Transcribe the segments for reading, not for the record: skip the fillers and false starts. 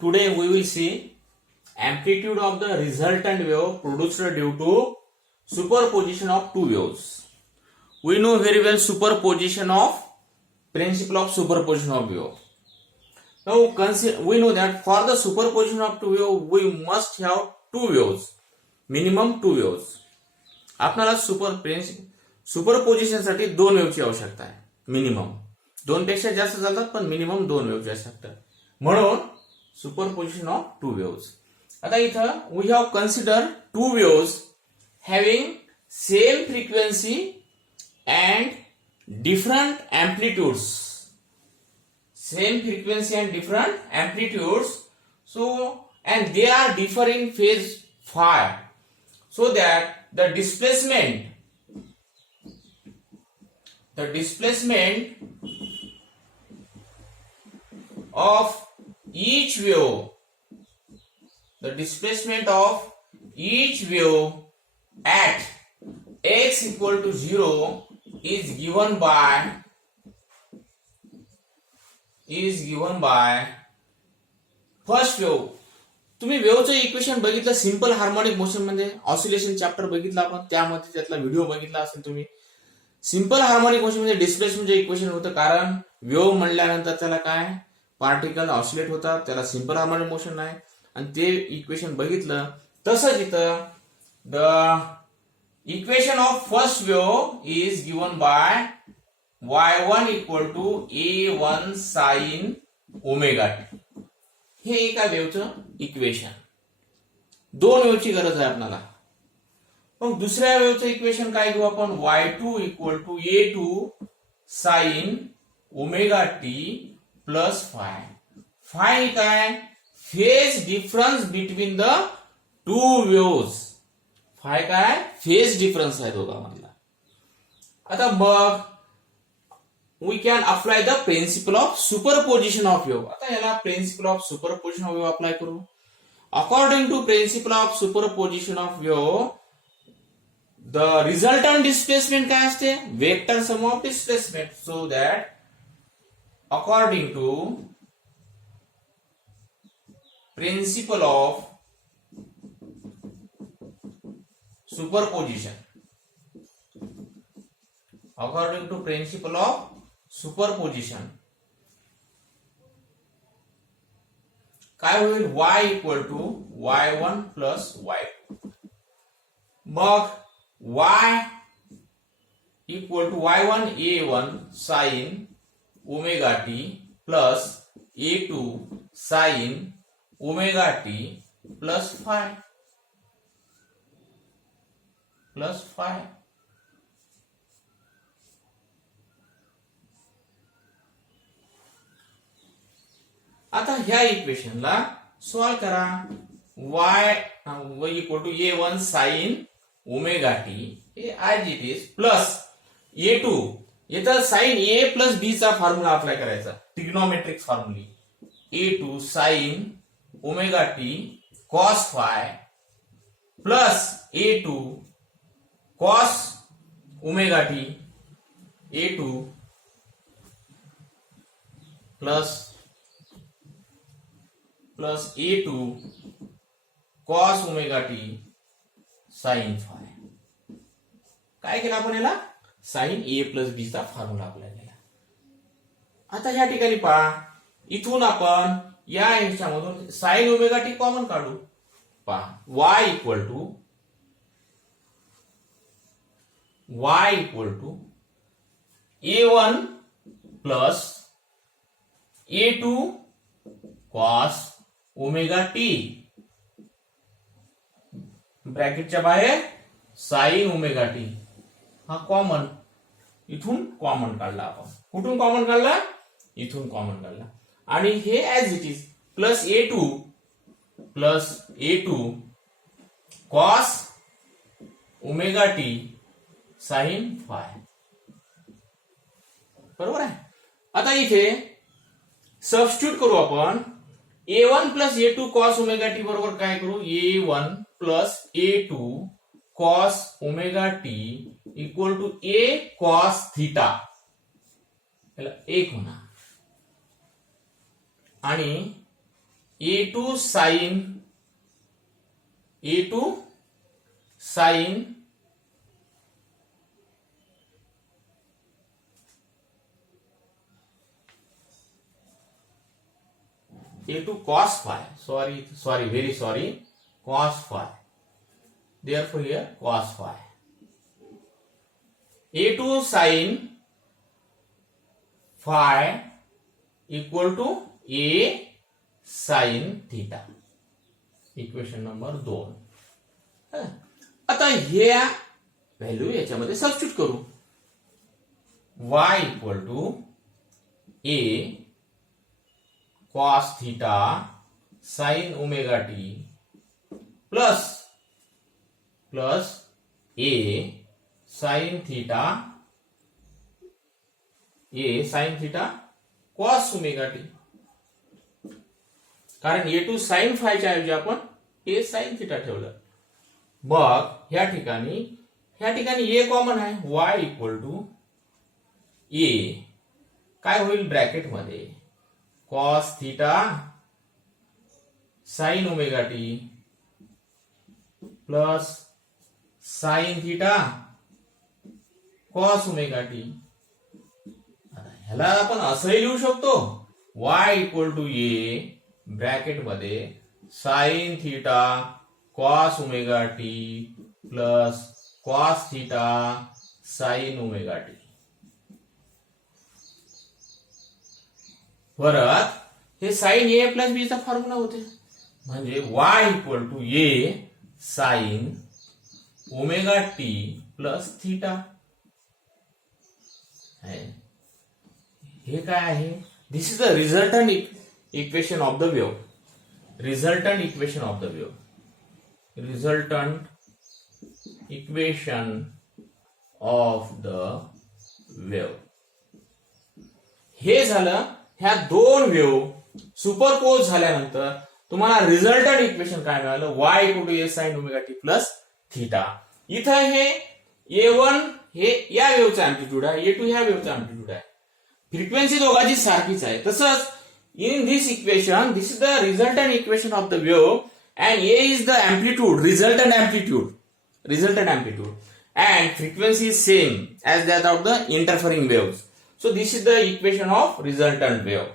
Today we will see amplitude of the resultant wave produced due to superposition of two waves. We know very well superposition of principle of superposition of wave. Now we know that for the superposition of two waves we must have two waves, minimum two waves. आपल्याला superposition साठी दोन वेव्हची आवश्यकता आहे minimum. दोन पेक्षा जास्त चालतात पण मिनिमम दोन वेव्हची आवश्यकता आहे. म्हणून सुपरपोजिशन ऑफ टू वेव्स. आता इथं we have consider two waves having same frequency and different amplitudes. Same frequency and different amplitudes, so and they are differ in phase phi, so that the displacement of each wave at x equal to 0 is given by first wave. तुम्ही वेव्हचं equation बघितलं simple harmonic motion मध्ये, oscillation chapter बघितलं आपण, त्यामध्ये त्यातला video बघितला असेल तुम्ही. सिंपल हार्मोनिक मोशन मध्ये डिस्प्लेसमेंटचं इक्वेशन होतं, कारण वेव्ह म्हणल्यानंतर त्याला काय पार्टिकल ऑसिलेट होतात, त्याला सिंपल हार्मोनिक मोशन नाही, आणि ते इक्वेशन बघितलं. तसंच इथं the equation of first wave is given by y1 equal to a1 sin omega T. हे एका वेव्हचं इक्वेशन. दोन वेव्हची गरज आहे आपल्याला. मग दुसऱ्या वेव्हचं इक्वेशन काय घेऊ आपण, y2 equal to a2 sin omega T plus phi. Phi काय, phase difference between the two waves. Phi काय, फेज डिफरन्स आहे दोघांमधला. आता मग we can apply the principle of superposition of wave. आता याला principle of superposition of wave apply करू. According to principle of superposition of wave, the resultant displacement काय असते, vector sum of displacement. So that according to principle of superposition, according to principle of superposition काय होईल, y equal to y1 plus y2. मग y equal to y1 a1 sine omega T plus a2 sine omega T plus phi. आता ह्या इक्वेशनला solve करा. y equal to a1 sine omega T हे as it is plus a2. इथं sine a plus b चा formula apply करायचा, trigonometric फॉर्म्युली. a2 sine omega T cos phi plus a2 cos omega T, a2 plus a2 cos omega T sine phi. काय केलं आपण, याला sign a plus बी चा formula apply केला. आता या ठिकाणी पहा, इथून आपण या ह्याच्यामधून साइन ओमेगा टी कॉमन काढू. पहा y equal to a1 plus a2 cos omega T, ब्रॅकेटच्या बाहेर साइन ओमेगा टी. हा कॉमन, इथून कॉमन काढला आपण. कुठून कॉमन काढला, इथून कॉमन काढला. आणि हे as it is plus a2 cos omega T sine phi. बरोबर आहे. आता इथे सबस्टिट्यूट करू आपण. a1 plus a2 cos omega T बरोबर काय करू, a1 plus a2 cos omega t equal to a cos theta. याला 1 होणार. आणि A2 sin A2 cos phi. Very sorry, cos phi. Therefore here cos phi. A2 sin phi equal to A sin theta. Equation number 2. आता हे value याच्यामध्ये substitute करू. y equal to A cos theta sin omega t plus A sin theta cos omega t. कारण A2 sin phi च्या ऐवजी आपण A sin theta ठेवलं. मग ह्या ठिकाणी A कॉमन आहे. y इक्वल टू A काय होईल ब्रॅकेट मध्ये cos theta sin omega t plus sin theta cos omega t. ह्याला आपण असंही लिहू शकतो y equal to A bracket मध्ये sin theta cos omega t plus cos theta sin omega t. परत हे sin A प्लस B चा formula होते म्हणजे y equal to A sin omega t plus theta. हे काय आहे? This is the resultant equation of the wave. Resultant equation of the wave. Resultant equation of the wave. हे झालं ह्या दोन वेव्ह सुपरपोज झाल्यानंतर तुम्हाला रिझल्टंट इक्वेशन काय मिळालं? y equal to A sin omega t plus theta. इथं हे A1 हे या वेव्हचा अँप्लिट्यूड आहे, A2 ह्या वेव्हचा अँप्लिट्यूड आहे. फ्रिक्वेन्सी दोघांची सारखीच आहे. तसंच in this equation this is the resultant equation of the wave and A is the amplitude, resultant amplitude and frequency is same as that of the interfering waves. So this is the equation of resultant wave.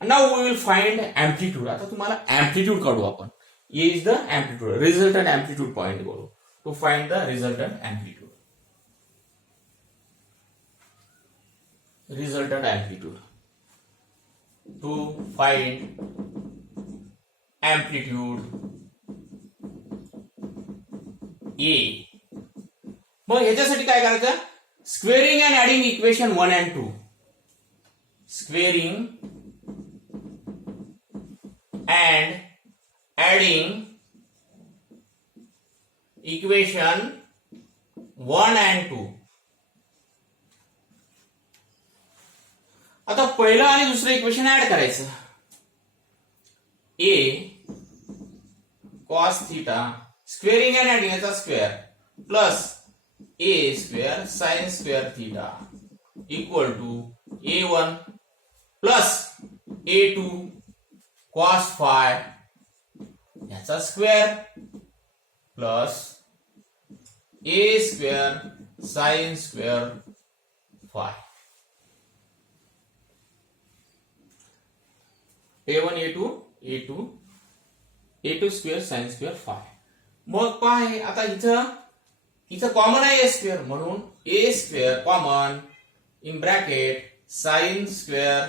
Now we will find amplitude. आता तुम्हाला amplitude काढू आपण. A is the amplitude, resultant amplitude point करू to find the resultant amplitude. Resultant amplitude. To find amplitude A. मग ह्याच्यासाठी काय करायचं? Squaring and adding equation 1 and 2. Squaring and adding equation 1 and 2. आता पहिलं आणि दुसरं इक्वेशन ऍड करायचं. A cos theta squaring and adding याचा square plus A square sin square theta equal to A1 plus A2 cos phi याचा square plus A square sin square phi. A1 A2 square sin square phi. मग काय आता इथं common आहे A square म्हणून A square common in bracket sine square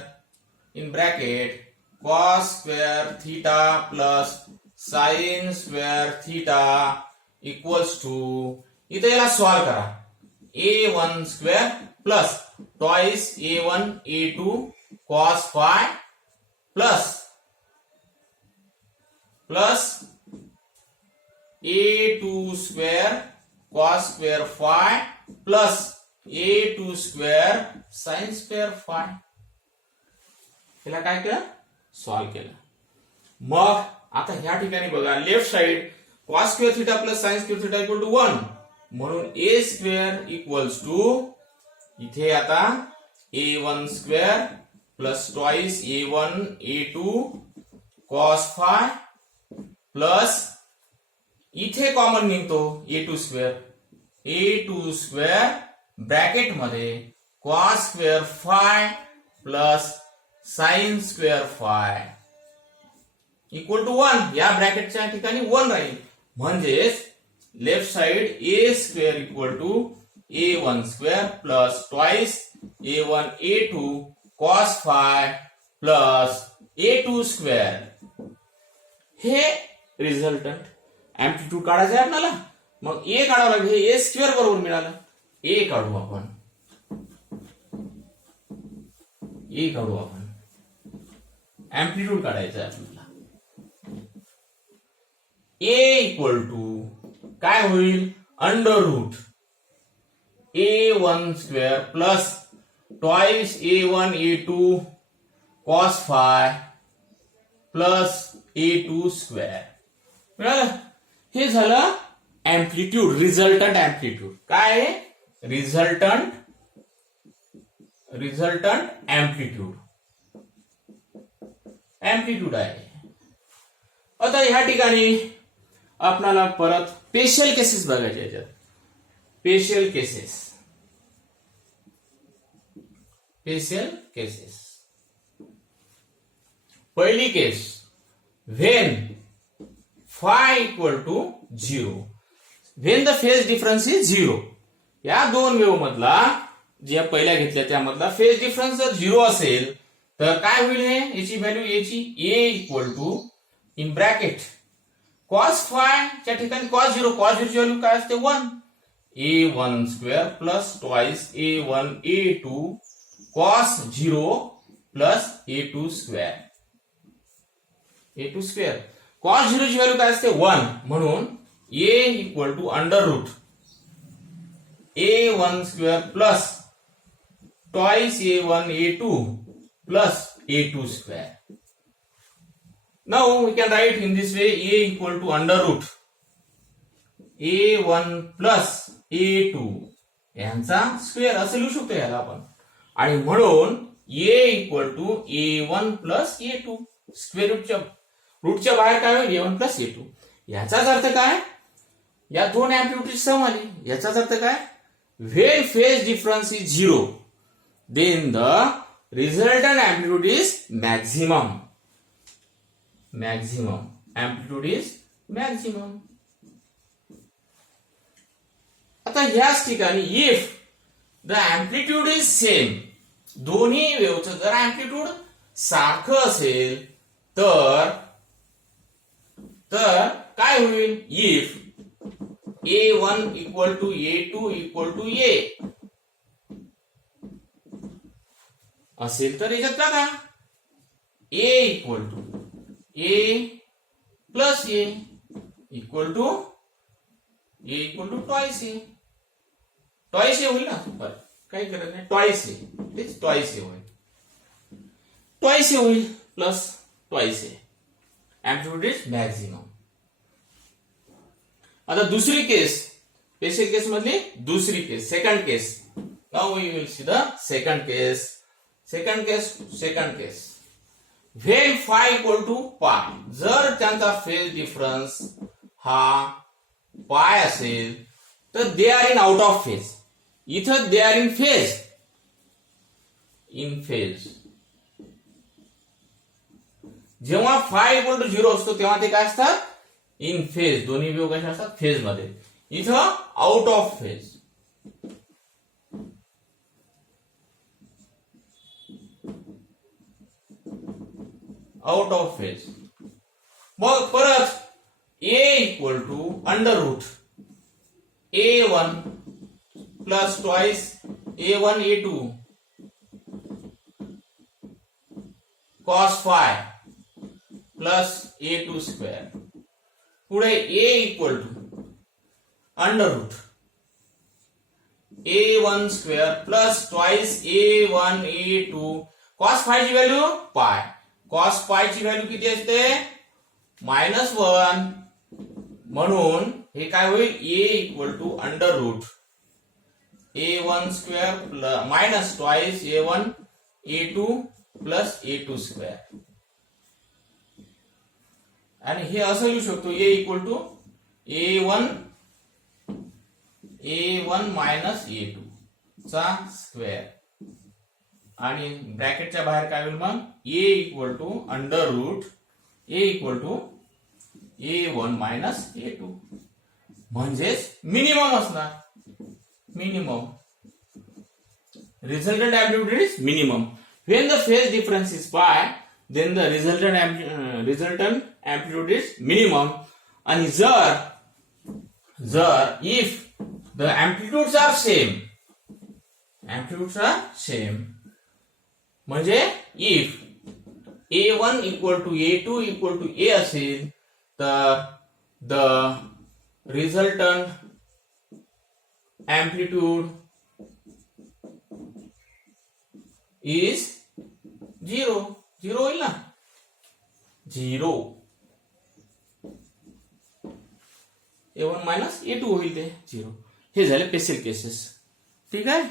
in bracket cos square theta plus sine square theta equals to इथं याला solve करा. A1 square plus twice A1 A2 cos phi plus A2 square cos square phi plus A2 square sin square phi. याला काय केलं? Solve केलं. मग आता ह्या ठिकाणी बघा left side cos square theta plus sin square theta equal to 1 म्हणून A स्क्वेअर इक्वल्स टू इथे आता A1 square plus twice A1 A2 cos phi plus इथे कॉमन निघतो a2 स्क्वेअर ब्रॅकेट मध्ये cos square phi plus sine square phi equal to 1. या ब्रॅकेटच्या ठिकाणी 1 राहील. म्हणजेच left side a square equal to a1 square plus twice a1 a2 cos phi plus a2 square. हे resultant amplitude काढायचं आहे आपल्याला. मग ए काढावं लागेल. हे ए स्क्वेअर बरोबर मिळालं. ए काढू आपण. एम्प्लिट्यूड काढायचं आहे आपल्याला. ए इक्वल टू काय होईल under root a1 square plus twice a1 a2 cos phi plus a2 square मिळालं. हे झालं एम्प्लिट्यूड, रिझल्टंट एम्प्लिट्यूड. काय आहे रिझल्टंट एम्प्लिट्यूड आहे. आता ह्या ठिकाणी आपल्याला परत स्पेशल केसेस बघायचे. याच्यात स्पेशल केसेस. पहिली case when phi equal to 0 when the phase difference is 0. या दोन वेव्ह मधला ज्या पहिल्या घेतल्या त्यामधला फेज डिफरन्स जर 0 असेल तर काय होईल हे याची value A equal to in bracket cos phi च्या ठिकाणी कॉस 0 ची व्हॅल्यू काय असते 1 a1 square plus twice a1 a2 cos 0 plus a2 square. Cos 0 ची व्हॅल्यू काय असते 1 म्हणून a equal to under root a1 square plus twice a1 a2 plus a2 square. Now we can write in this way a equal to under root a1 plus a2 यांचा square असं लिहू शकतो याला आपण. आणि म्हणून a equal to a1 plus a2 square रूटच्या बाहेर काय होईल a1 प्लस a2. याचाच अर्थ काय या दोन एम्प्लिट्यूडची सम आली. याचाच अर्थ काय when phase difference is 0 then the resultant amplitude is maximum. Amplitude is maximum. आता ह्याच ठिकाणी if the amplitude is same दोन्ही वेव्हचं जर एम्प्लिट्यूड सारखं असेल तर काय होईल इफ a1 equal to a2 equal to a असेल तर याच्यात बघा a equal to a plus a equal to twice a. Twice a होईल ना काही करत नाही ट्वाइस a होईल. ट्वाइस a होईल plus twice a. Amplitude is maximum. आता दुसरी केस स्पेशल केस मधली दुसरी case second case. Now we will see the second case. When phi equal to pi जर त्यांचा फेज डिफरन्स हा पाय असेल तर they are in out of phase. इथं दे आर इन फेज. जेव्हा phi equal to 0 असतो तेव्हा ते काय असतात इन फेज. दोन्ही वेव्ह कशा असतात फेज मध्ये. इथं आउट ऑफ फेज. मग परत a equal to under root a1 plus twice a1 a2 cos phi plus a2 square. पुढे a equal to under root a1 square plus twice a1 a2 cos phi ची value pi. Cos pi ची value किती असते -1 म्हणून हे काय होईल a equal to under root a1 square minus twice a1 a2 plus a2 square. आणि हे असं लिहू शकतो a equal to a one minus a two चा स्क्वेअर आणि ब्रॅकेटच्या बाहेर काय होईल मग a equal to under root a equal to a one minus a two म्हणजेच मिनिमम असणार. Minimum resultant amplitude is minimum. When the phase difference is pi, then the resultant amplitude is minimum. आणि जर if the amplitudes are same, म्हणजे if a1 equal to a2 equal to a असेल तर the resultant amplitude is 0 होईल ना 0 a1 minus a2 होईल ते 0. हे झाले स्पेशल केसेस. ठीक आहे.